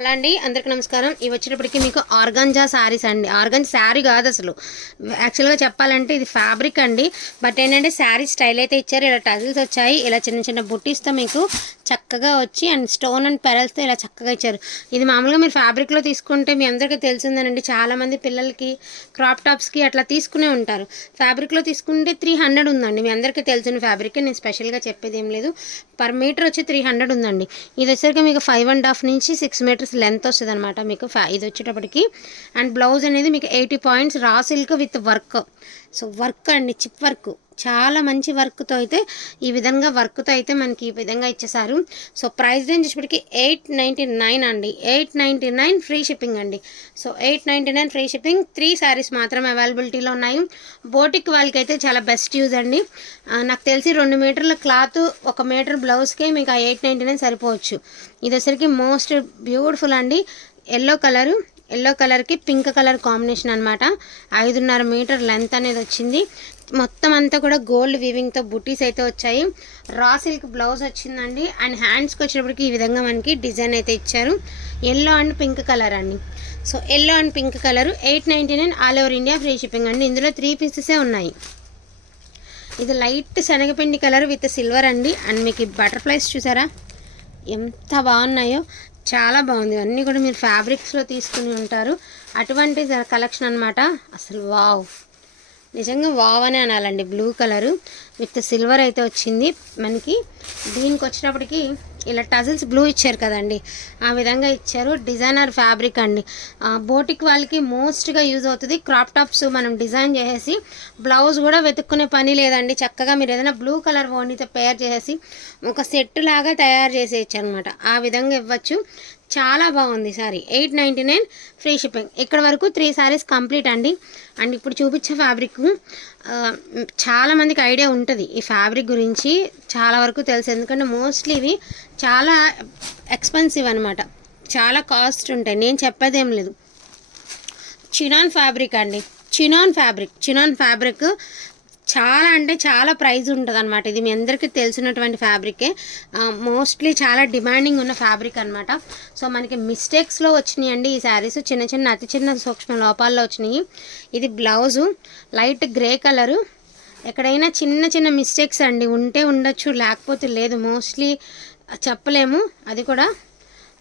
Hello అండి, అందరికీ నమస్కారం. ఇవి వచ్చేటప్పటికి మీకు ఆర్గాంజా శారీస్ అండి. ఆర్గాంజా శారీ కాదు అసలు, యాక్చువల్గా చెప్పాలంటే ఇది ఫ్యాబ్రిక్ అండి. బట్ ఏంటంటే శారీ స్టైల్ అయితే ఇచ్చారు. ఇలా టజిల్స్ వచ్చాయి, ఇలా చిన్న చిన్న బుట్టీస్తో మీకు చక్కగా వచ్చి అండ్ స్టోన్ అండ్ పెరల్స్తో ఇలా చక్కగా ఇచ్చారు. ఇది మామూలుగా మీరు ఫ్యాబ్రిక్లో తీసుకుంటే మీ అందరికీ తెలిసిందేనండి, చాలామంది పిల్లలకి క్రాప్ టాప్స్కి అట్లా తీసుకునే ఉంటారు. ఫ్యాబ్రిక్లో తీసుకుంటే 300 ఉందండి. మీ అందరికీ తెలిసిన ఫ్యాబ్రిక్, నేను స్పెషల్గా చెప్పేది ఏం లేదు. పర్ మీటర్ వచ్చి 300 ఉందండి. ఇది వచ్చేసరికి మీకు 5.5 నుంచి 6 మీటర్స్ లెంత్ వస్తుంది అనమాట మీకు ఇది వచ్చేటప్పటికి. అండ్ బ్లౌజ్ అనేది మీకు 80 points raw silk with work. So work అండి, చిప్ వర్క్, చాలా మంచి వర్క్తో అయితే ఈ విధంగా వర్క్తో అయితే మనకి ఈ విధంగా ఇచ్చేసారు. సో ప్రైస్ రేంజ్ వచ్చేటప్పటికి 899 అండి. 899 ఫ్రీ షిప్పింగ్ అండి. So 899 free shipping. 3 శారీస్ మాత్రం అవైలబిలిటీలో ఉన్నాయి. బోటిక్ వాళ్ళకి అయితే చాలా బెస్ట్ యూజ్ అండి. నాకు తెలిసి 2 మీటర్ల క్లాత్ 1 మీటర్ బ్లౌజ్కే మీకు ఆ 899 సరిపోవచ్చు. ఇది వచ్చరికి మోస్ట్ బ్యూటిఫుల్ అండి. ఎల్లో కలర్కి పింక్ కలర్ కాంబినేషన్ అనమాట. 5.5 మీటర్ లెంత్ అనేది వచ్చింది. మొత్తం అంతా కూడా గోల్డ్ వీవింగ్తో బుటీస్ అయితే వచ్చాయి. రా సిల్క్ బ్లౌజ్ వచ్చిందండి. అండ్ హ్యాండ్స్కి వచ్చేటప్పటికి ఈ విధంగా మనకి డిజైన్ అయితే ఇచ్చారు. ఎల్లో అండ్ పింక్ కలర్ అండి. So yellow and pink colour 899 all over India free shipping అండి. ఇందులో 3 పీసెసే ఉన్నాయి. ఇది లైట్ శనగపిండి కలర్ విత్ సిల్వర్ అండి. అండ్ మీకు బటర్ఫ్లైస్ చూసారా ఎంత బాగున్నాయో, చాలా బాగుంది. అన్నీ కూడా మీరు ఫ్యాబ్రిక్స్లో తీసుకుని ఉంటారు, అటువంటి కలెక్షన్ అనమాట. అసలు వావ్, నిజంగా వావ్ అని అనాలండి. బ్లూ కలరు విత్ సిల్వర్ అయితే వచ్చింది మనకి. దీనికి వచ్చేటప్పటికి ఇలా టజిల్స్ బ్లూ ఇచ్చారు కదండి, ఆ విధంగా ఇచ్చారు. డిజైనర్ ఫ్యాబ్రిక్ అండి. బోటిక్ వాళ్ళకి మోస్ట్గా యూజ్ అవుతుంది. క్రాప్ టాప్స్ మనం డిజైన్ చేసేసి బ్లౌజ్ కూడా వెతుక్కునే పని లేదండి. చక్కగా మీరు ఏదైనా బ్లూ కలర్ ఓనీతో పేర్ చేసేసి ఒక సెట్ లాగా తయారు చేసేయచ్చు అనమాట. ఆ విధంగా ఇవ్వచ్చు. చాలా బాగుంది సారీ. 899 free shipping. ఇక్కడ వరకు 3 శారీస్ కంప్లీట్ అండి. అండ్ ఇప్పుడు చూపించే ఫ్యాబ్రిక్ చాలామందికి ఐడియా ఉంటుంది ఈ ఫ్యాబ్రిక్ గురించి, చాలా వరకు తెలుసు. ఎందుకంటే మోస్ట్లీ ఇవి చాలా ఎక్స్పెన్సివ్ అనమాట, చాలా కాస్ట్ ఉంటాయి. నేను చెప్పేదేం లేదు. చినాన్ ఫ్యాబ్రిక్ అండి. చినాన్ ఫ్యాబ్రిక్ చాలా అంటే చాలా ప్రైజ్ ఉంటుంది అనమాట. ఇది మీ అందరికీ తెలిసినటువంటి ఫ్యాబ్రికే. మోస్ట్లీ చాలా డిమాండింగ్ ఉన్న ఫ్యాబ్రిక్ అనమాట. సో మనకి మిస్టేక్స్లో వచ్చినాయి అండి ఈ శారీస్, అతి చిన్న సూక్ష్మ లోపాల్లో వచ్చినాయి. ఇది బ్లౌజు లైట్ గ్రే కలరు. ఎక్కడైనా చిన్న మిస్టేక్స్ అండి ఉంటే ఉండొచ్చు, లేకపోతే లేదు, మోస్ట్లీ చెప్పలేము అది కూడా.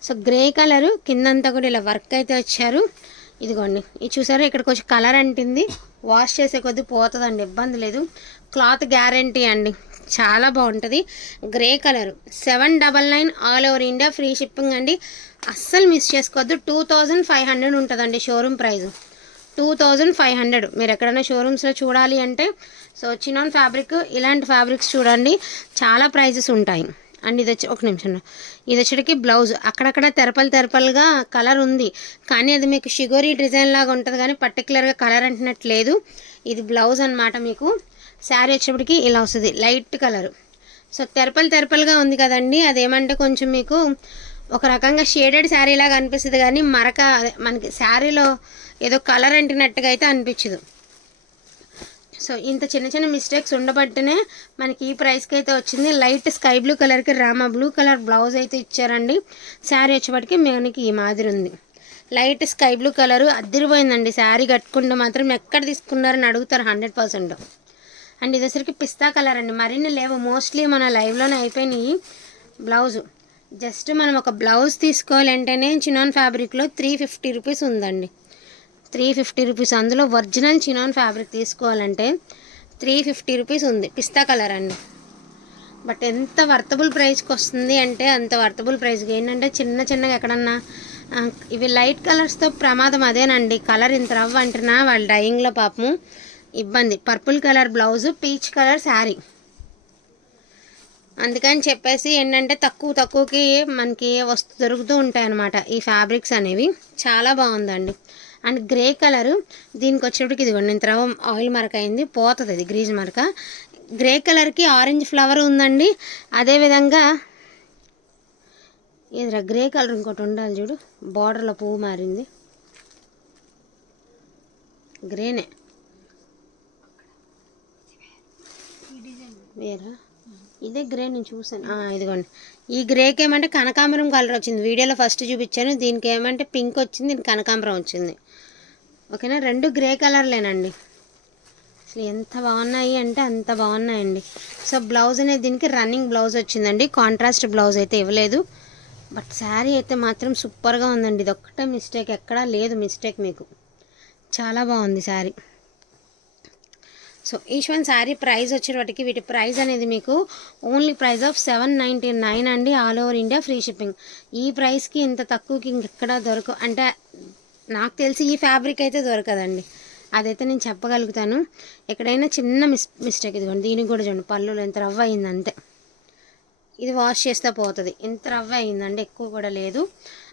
సో గ్రే కలరు కిందంతా కూడా ఇలా వర్క్ అయితే వచ్చారు. ఇదిగోండి, ఇది చూసారా, ఇక్కడ కొంచెం కలర్ అంటింది, వాష్ చేసే కొద్దీ పోతుందండి, ఇబ్బంది లేదు. క్లాత్ గ్యారంటీ అండి, చాలా బాగుంటుంది. Grey colour 799 all over India free shipping అండి. అస్సలు మిస్ చేసుకోవద్దు. 2500 ఉంటుందండి షోరూమ్ ప్రైస్. 2500. మీరు ఎక్కడైనా షోరూమ్స్లో చూడాలి అంటే సో చినాన్ ఫ్యాబ్రిక్, ఇలాంటి ఫ్యాబ్రిక్స్ చూడండి, చాలా ప్రైజెస్ ఉంటాయి. అండ్ ఇది వచ్చి ఒక నిమిషం, ఇది వచ్చేటికి బ్లౌజ్ అక్కడక్కడ తెరపలుగా కలర్ ఉంది, కానీ అది మీకు షిగోరీ డిజైన్ లాగా ఉంటుంది, కానీ పర్టికులర్గా కలర్ అంటున్నట్లేదు. ఇది బ్లౌజ్ అనమాట. మీకు శారీ వచ్చేప్పటికి ఇలా వస్తుంది, లైట్ కలరు. సో తెరపలుగా ఉంది కదండి, అదేమంటే కొంచెం మీకు ఒక రకంగా షేడెడ్ శారీ లాగా అనిపిస్తుంది, కానీ మనకి శారీలో ఏదో కలర్ అంటినట్టుగా అయితే అనిపించదు. సో ఇంత చిన్న మిస్టేక్స్ ఉండబట్టినే మనకి ఈ ప్రైస్కి అయితే వచ్చింది. లైట్ స్కై బ్లూ కలర్కి రామా బ్లూ కలర్ బ్లౌజ్ అయితే ఇచ్చారండి. శారీ వచ్చేప్పటికి మనకి ఈ మాదిరి ఉంది. లైట్ స్కై బ్లూ కలరు అదిరిపోయిందండి. శారీ కట్టుకుంటే మాత్రం ఎక్కడ తీసుకున్నారని అడుగుతారు 100%. అండ్ ఇది వచ్చరికి పిస్తా కలర్ అండి. మరిన్ని లేవు, మోస్ట్లీ మన లైవ్లోనే అయిపోయినాయి. బ్లౌజు జస్ట్ మనం ఒక బ్లౌజ్ తీసుకోవాలంటేనే చినాన్ ఫ్యాబ్రిక్లో 350 రూపీస్ ఉందండి. 350 రూపీస్. అందులో ఒరిజినల్ చినాన్ ఫ్యాబ్రిక్ తీసుకోవాలంటే 350 రూపీస్ ఉంది. పిస్తా కలర్ అండి. బట్ ఎంత వర్తబుల్ ప్రైస్కి వస్తుంది అంటే అంత వర్తబుల్ ప్రైస్కి. ఏంటంటే చిన్నగా ఎక్కడన్నా ఇవి లైట్ కలర్స్తో ప్రమాదం అదేనండి. కలర్ ఇంత రవ్వ అంటున్నా వాళ్ళు డైయింగ్లో పాపము ఇబ్బంది. Purple colour blouse, peach colour sari. అందుకని చెప్పేసి ఏంటంటే తక్కువకి మనకి దొరుకుతూ ఉంటాయి అన్నమాట ఈ ఫ్యాబ్రిక్స్ అనేవి. చాలా బాగుందండి. అండ్ గ్రే కలరు, దీనికి వచ్చేటికి ఇదిగోండి ఇంత ఆయిల్ మరక అయింది, పోతుంది ఇది గ్రీజ్ మరక. గ్రే కలర్కి ఆరెంజ్ ఫ్లవర్ ఉందండి. అదేవిధంగా ఇదిరా గ్రే కలర్ ఇంకోటి ఉండాలి చూడు, బార్డర్లో పువ్వు మారింది, గ్రేనే వేరా. ఇదే గ్రే నేను చూసాను. ఇదిగోండి, ఈ గ్రేకి ఏమంటే కనకాంబరం కలర్ వచ్చింది, వీడియోలో ఫస్ట్ చూపించాను. దీనికి ఏమంటే పింక్ వచ్చింది, దీనికి కనకాంబరం వచ్చింది. ఓకేనా, రెండు గ్రే కలర్లేనండి. అసలు ఎంత బాగున్నాయి అంటే అంత బాగున్నాయండి. సో బ్లౌజ్ అనేది దీనికి రన్నింగ్ బ్లౌజ్ వచ్చిందండి, కాంట్రాస్ట్ బ్లౌజ్ అయితే ఇవ్వలేదు. బట్ శారీ అయితే మాత్రం సూపర్గా ఉందండి. ఇది ఒక్కటే మిస్టేక్, ఎక్కడా లేదు మిస్టేక్ మీకు. చాలా బాగుంది sari. So each one sari price వచ్చేటికి వీటి ప్రైస్ అనేది మీకు ఓన్లీ ప్రైస్ ఆఫ్ 799 అండి. All over India free shipping. ఈ ప్రైస్కి ఇంత తక్కువకి ఇంకెక్కడా అంటే నాకు తెలిసి ఈ ఫ్యాబ్రిక్ అయితే దొరకదండి, అదైతే నేను చెప్పగలుగుతాను. ఎక్కడైనా చిన్న మిస్టేక్ ఇదిగోండి, దీనికి కూడా చూడండి పళ్ళులో ఎంత రవ్వ అయింది అంతే. ఇది వాష్ చేస్తే పోతుంది, ఎంత రవ్వ అయిందండి, ఎక్కువ కూడా లేదు.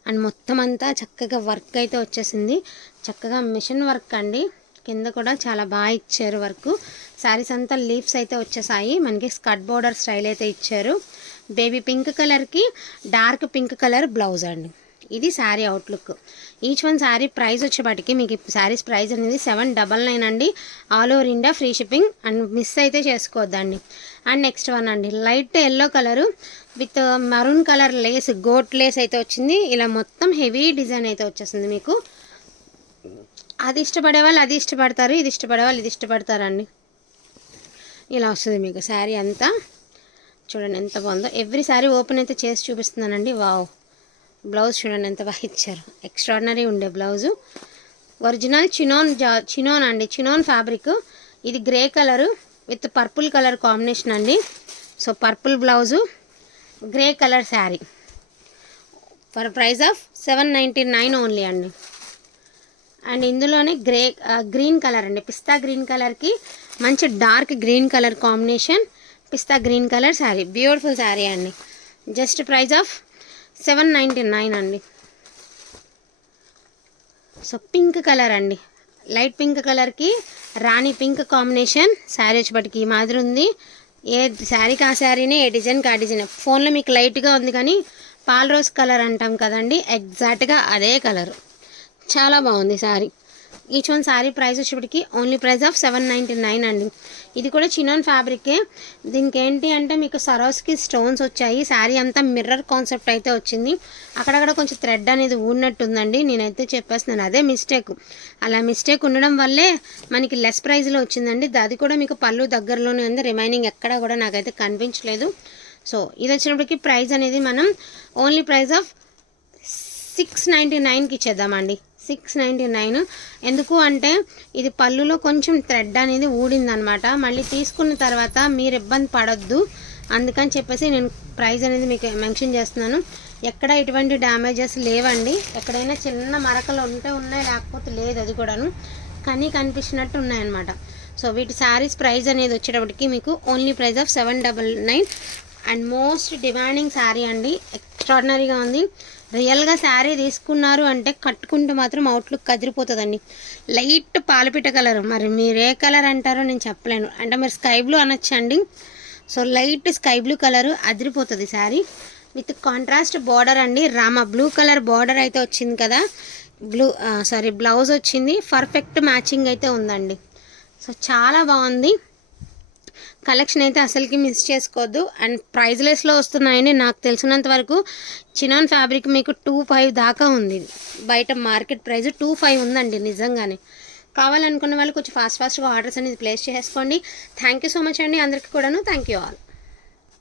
అండ్ మొత్తం అంతా చక్కగా వర్క్ అయితే వచ్చేసింది, చక్కగా మిషన్ వర్క్ అండి. కింద కూడా చాలా బాగా ఇచ్చారు వర్క్. శారీస్ అంతా లీవ్స్ అయితే వచ్చేసాయి. మనకి స్కర్ట్ బోర్డర్ స్టైల్ అయితే ఇచ్చారు. బేబీ పింక్ కలర్కి డార్క్ పింక్ కలర్ బ్లౌజ్ అండి. ఇది sari outlook. Each one sari price వచ్చేపాటికి మీకు శారీస్ ప్రైస్ అనేది 799 అండి. All over India free shipping. And miss అయితే చేసుకోవద్దండి. అండ్ నెక్స్ట్ వన్ అండి, light yellow colour with maroon colour lace, gota lace అయితే వచ్చింది. ఇలా మొత్తం హెవీ డిజైన్ అయితే వచ్చేసింది మీకు. అది ఇష్టపడే వాళ్ళు అది ఇష్టపడతారు, ఇది ఇష్టపడే వాళ్ళు ఇది ఇష్టపడతారండి. ఇలా వస్తుంది మీకు శారీ అంతా. చూడండి ఎంత బాగుందో. ఎవ్రీ శారీ ఓపెన్ అయితే చేసి చూపిస్తున్నానండి. వావ్, బ్లౌజ్ చూడండి ఎంత బాగా ఇచ్చారు, ఎక్స్ట్రాడినరీ ఉండే బ్లౌజు. ఒరిజినల్ చినోన్ అండి, చినోన్ ఫ్యాబ్రిక్. ఇది grey colour with purple colour combination అండి. So purple blouse, grey colour sari for price of 799 only అండి. అండ్ ఇందులోనే గ్రీన్ కలర్ అండి, పిస్తా గ్రీన్ కలర్కి మంచి dark green colour combination, pista green colour sari. Beautiful sari అండి. Just price of 799 అండి. So pink colour అండి, light pink కలర్కి రాణి పింక్ కాంబినేషన్ శారీ వచ్చేపటికి ఈ మాదిరి ఉంది. ఏ శారీకి ఆ శారీనే, ఏ డిజైన్కి ఆ డిజైన్. ఫోన్లో మీకు లైట్గా ఉంది కానీ పాల్ రోజ్ కలర్ అంటాం కదండి, ఎగ్జాక్ట్గా అదే కలరు. చాలా బాగుంది sari. Each one sari price వచ్చేప్పటికి ఓన్లీ ప్రైస్ ఆఫ్ 799 అండి. ఇది కూడా చినాన్ ఫ్యాబ్రికే. దీనికి ఏంటి అంటే మీకు సరోస్కి స్టోన్స్ వచ్చాయి. శారీ అంతా మిర్రర్ కాన్సెప్ట్ అయితే వచ్చింది. అక్కడక్కడ కొంచెం థ్రెడ్ అనేది ఊడినట్టుందండి, నేనైతే చెప్పేస్తున్నాను అదే మిస్టేక్. అలా మిస్టేక్ ఉండడం వల్లే మనకి లెస్ ప్రైస్లో వచ్చిందండి. అది కూడా మీకు పళ్ళు దగ్గరలోనే ఉంది, రిమైనింగ్ ఎక్కడ కూడా నాకైతే కనిపించలేదు. సో ఇది వచ్చినప్పటికి ప్రైస్ అనేది మనం ఓన్లీ ప్రైస్ ఆఫ్ 699కి ఇచ్చేద్దామండి. 699. ఎందుకు అంటే ఇది పళ్ళులో కొంచెం థ్రెడ్ అనేది ఊడిందనమాట. మళ్ళీ తీసుకున్న తర్వాత మీరు ఇబ్బంది పడొద్దు, అందుకని చెప్పేసి నేను ప్రైస్ అనేది మీకు మెన్షన్ చేస్తున్నాను. ఎక్కడ ఎటువంటి డ్యామేజెస్ లేవండి. ఎక్కడైనా చిన్న మరకలు ఉన్నాయి, లేకపోతే లేదు, అది కూడాను కానీ కనిపించినట్టు ఉన్నాయన్నమాట. సో వీటి శారీస్ ప్రైస్ అనేది వచ్చేటప్పటికి మీకు only price of 799. And most demanding sari అండి, ఎక్స్ట్రాడినరీగా ఉంది. రియల్గా శారీ తీసుకున్నారు అంటే కట్టుకుంటే మాత్రం అవుట్లుక్ కదిరిపోతుందండి. లైట్ పాలపిట్ట కలర్, మరి మీరు ఏ కలర్ అంటారో నేను చెప్పలేను. అంటే మీరు స్కై బ్లూ అనొచ్చండి. So light sky blue colour అదిరిపోతుంది శారీ విత్ కాంట్రాస్ట్ బార్డర్ అండి. రామ బ్లూ కలర్ బార్డర్ అయితే వచ్చింది కదా, బ్లౌజ్ వచ్చింది. పర్ఫెక్ట్ మ్యాచింగ్ అయితే ఉందండి. సో చాలా బాగుంది కలెక్షన్ అయితే, అసలుకి మిస్ చేసుకోవద్దు. అండ్ ప్రైజ్లెస్లో వస్తున్నాయని నాకు తెలిసినంత వరకు. చినాన్ ఫ్యాబ్రిక్ మీకు 25 దాకా ఉంది, బయట మార్కెట్ ప్రైస్ 25 ఉందండి నిజంగానే. కావాలనుకున్న వాళ్ళు కొంచెం ఫాస్ట్గా ఆర్డర్స్ అనేది ప్లేస్ చేసుకోండి. థ్యాంక్ యూ సో మచ్ అండి అందరికీ కూడాను. Thank you all.